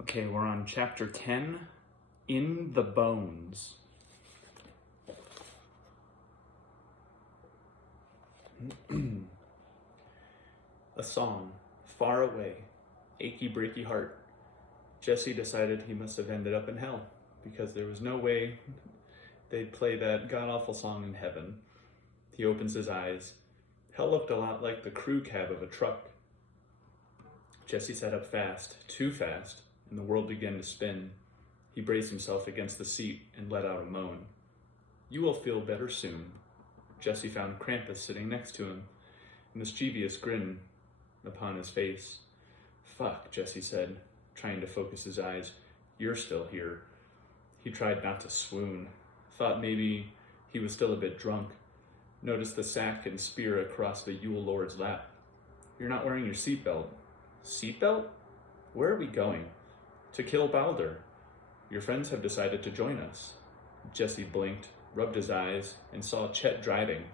Okay, we're on chapter 10, In the Bones. A song, far away, achy breaky heart. Jesse decided he must have ended up in hell, because there was no way they'd play that god-awful song in heaven. He opens his eyes. Hell looked a lot like the crew cab of a truck. Jesse sat up fast, too fast, and the world began to spin. He braced himself against the seat and let out a moan. "You will feel better soon." Jesse found Krampus sitting next to him, a mischievous grin upon his face. "Fuck," Jesse said, trying to focus his eyes. "You're still here." He tried not to swoon, thought maybe he was still a bit drunk, noticed the sack and spear across the Yule Lord's lap. "You're not wearing your seatbelt." "Seatbelt? Where are we going?" "To kill Balder. Your friends have decided to join us." Jesse blinked, rubbed his eyes, and saw Chet driving.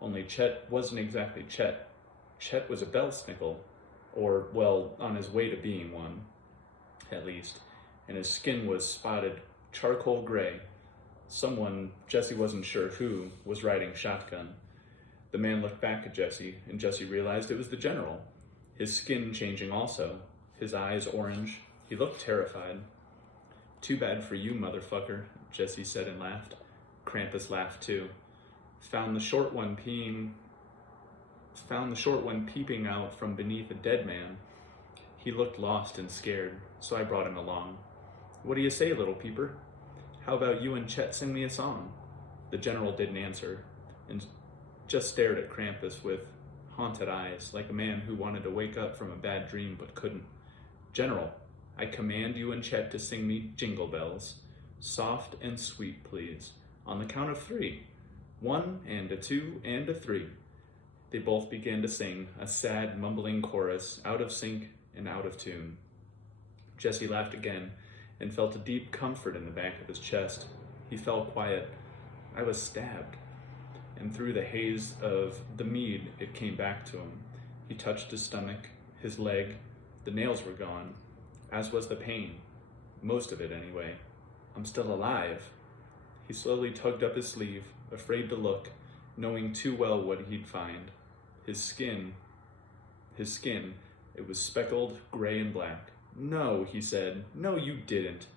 Only Chet wasn't exactly Chet. Chet was a Belsnickel, or, well, on his way to being one, at least, and his skin was spotted charcoal gray. Someone, Jesse wasn't sure who, was riding shotgun. The man looked back at Jesse, and Jesse realized it was the general. His skin changing also, his eyes orange. He looked terrified. "Too bad for you, motherfucker," Jesse said and laughed. Krampus laughed too. Found the short one peeping out from beneath a dead man. He looked lost and scared, so I brought him along. "What do you say, little peeper? How about you and Chet sing me a song?" The general didn't answer, and just stared at Krampus with haunted eyes, like a man who wanted to wake up from a bad dream but couldn't. "General, I command you and Chet to sing me Jingle Bells. Soft and sweet, please. On the count of 3. 1 and a 2 and a 3. They both began to sing, a sad, mumbling chorus, out of sync and out of tune. Jesse laughed again and felt a deep comfort in the back of his chest. He fell quiet. I was stabbed. And through the haze of the mead, it came back to him. He touched his stomach, his leg. The nails were gone, as was the pain. Most of it, anyway. I'm still alive. He slowly tugged up his sleeve, afraid to look, knowing too well what he'd find. His skin, it was speckled, gray and black. "No," he said. "No, you didn't."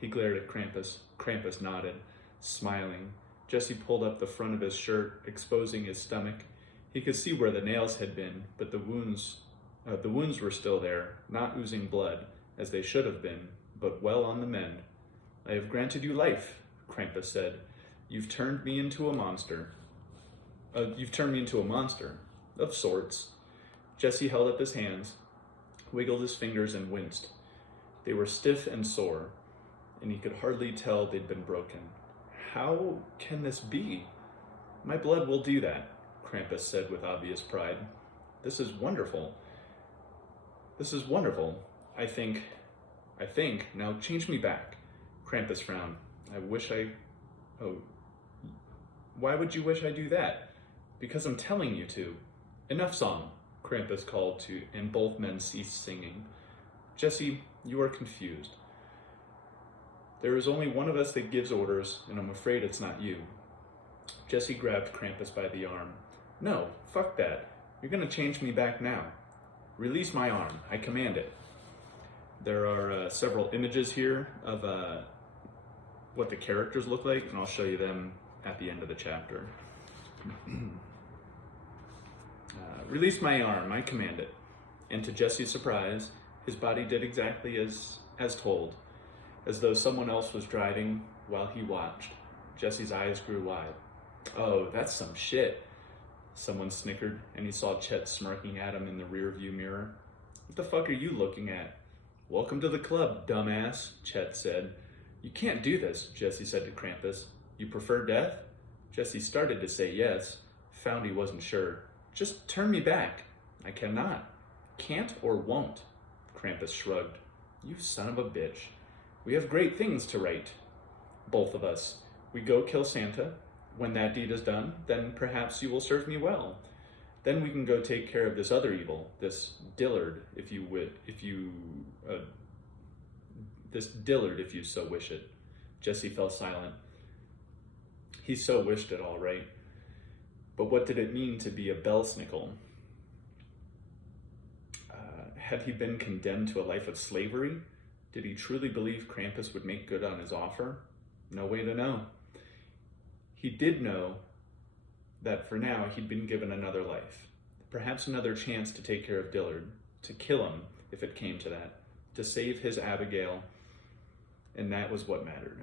He glared at Krampus. Krampus nodded, smiling. Jesse pulled up the front of his shirt, exposing his stomach. He could see where the nails had been, but the wounds were still there, not oozing blood, as they should have been, but well on the mend. "I have granted you life," Krampus said. You've turned me into a monster. Of sorts." Jesse held up his hands, wiggled his fingers, and winced. They were stiff and sore, and he could hardly tell they'd been broken. "How can this be?" "My blood will do that," Krampus said with obvious pride. This is wonderful. I think. Now change me back." Krampus frowned. Why would you wish I do that?" "Because I'm telling you to." "Enough song," Krampus called to, and both men ceased singing. "Jesse, you are confused. There is only one of us that gives orders, and I'm afraid it's not you." Jesse grabbed Krampus by the arm. "No, fuck that. You're gonna change me back now. Release my arm. I command it." There are several images here of what the characters look like, and I'll show you them at the end of the chapter. "Release my arm. I command it." And to Jesse's surprise, his body did exactly as told, as though someone else was driving while he watched. Jesse's eyes grew wide. "Oh, that's some shit," someone snickered, and he saw Chet smirking at him in the rearview mirror. "What the fuck are you looking at?" "Welcome to the club, dumbass," Chet said. "You can't do this," Jesse said to Krampus. "You prefer death?" Jesse started to say yes, found he wasn't sure. "Just turn me back." "I cannot." "Can't or won't?" Krampus shrugged. "You son of a bitch. We have great things to write. Both of us. We go kill Santa. When that deed is done, then perhaps you will serve me well. Then we can go take care of this other evil, this Dillard, if you This Dillard, if you so wish it. Jesse fell silent. He so wished it, all right. But what did it mean to be a Belsnickel? Had he been condemned to a life of slavery? Did he truly believe Krampus would make good on his offer? No way to know. He did know that for now he'd been given another life, perhaps another chance to take care of Dillard, to kill him if it came to that, to save his Abigail, and that was what mattered.